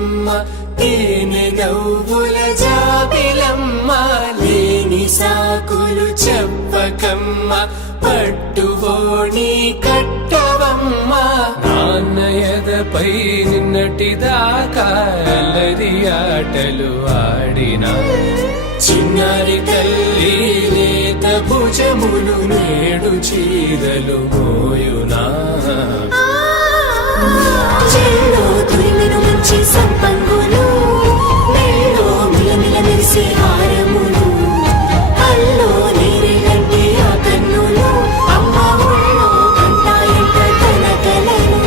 బతుకమ్మ తేనె నవ్వుల జాబిలమ్మ లేని సాకులు చెప్పకమ్మ పట్టువోణి కట్టవమ్మ నాన్నయదపై నిన్నటిదాకా అల్లరి ఆటలు ఆడినా చిన్నారి తల్లి లేత భుజములు నేడు చీరలు మోయునా చెల్లో తురిమిన మంచి సంపంగులు మెల్లో మిలమిల మెరిసే హారములు అల్లో నీరెళ్ళంటే ఆ కన్నులు అమ్మ ఒళ్ళో కంటాయంట తన కలను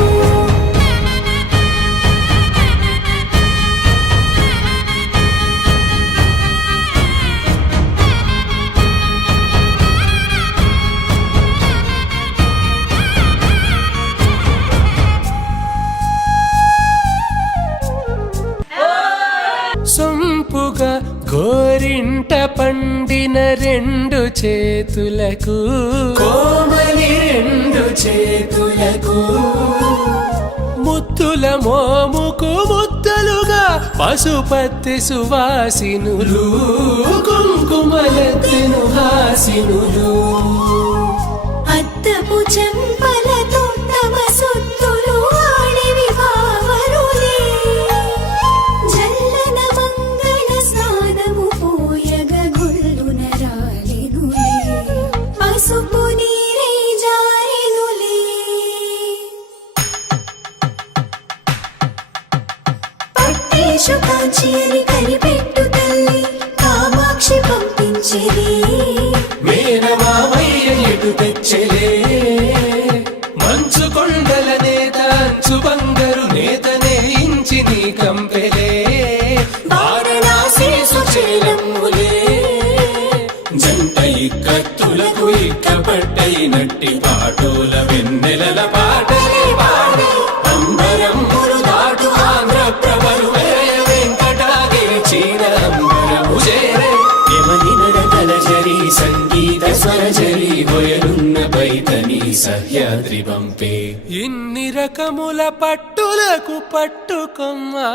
సొంపుగా గోరింట పండిన రెండు చేతులకు కోమలి రెండు చేతులకు ముత్తుల మోముకు ముద్దలుగా పశుపతి సువాసినులు కుంకుమలెత్తెను హాసినులు అద్దపు చెంపలతో తమ సొత్తులు ఆడివి బావరులే జల్లన మంగళ స్నానము పోయగ గొల్లున రాలెనులే పసుపు నీరే జారెనులే పట్టేషు కాంచి అని కనిపెట్టు తల్లి కామాక్షి పంపించేది మేనమామయ్య ఎటు తెచ్చలే మంచు కొండల నేత అంచు బంగారు నేతనే ఇంచి నీ కంపెలే వారణాసి సుచేలమ్ములే జంట ఇక్కత్తులకు ఇక్కపట్టయినట్టి పాటోల వెన్నెలల పాటలే పాడే అంబరమ్ములు దాటు ఆంధ్ర ప్రభలు వేయ వెంకటాగిరి చీర అంబరము చేరే యమని నడకల జరి సంగీత స్వరజరి హొయలున్న పైతని సహ్యాద్రి పంపే ఇన్ని రకముల పట్టులకు పట్టుకొమ్మా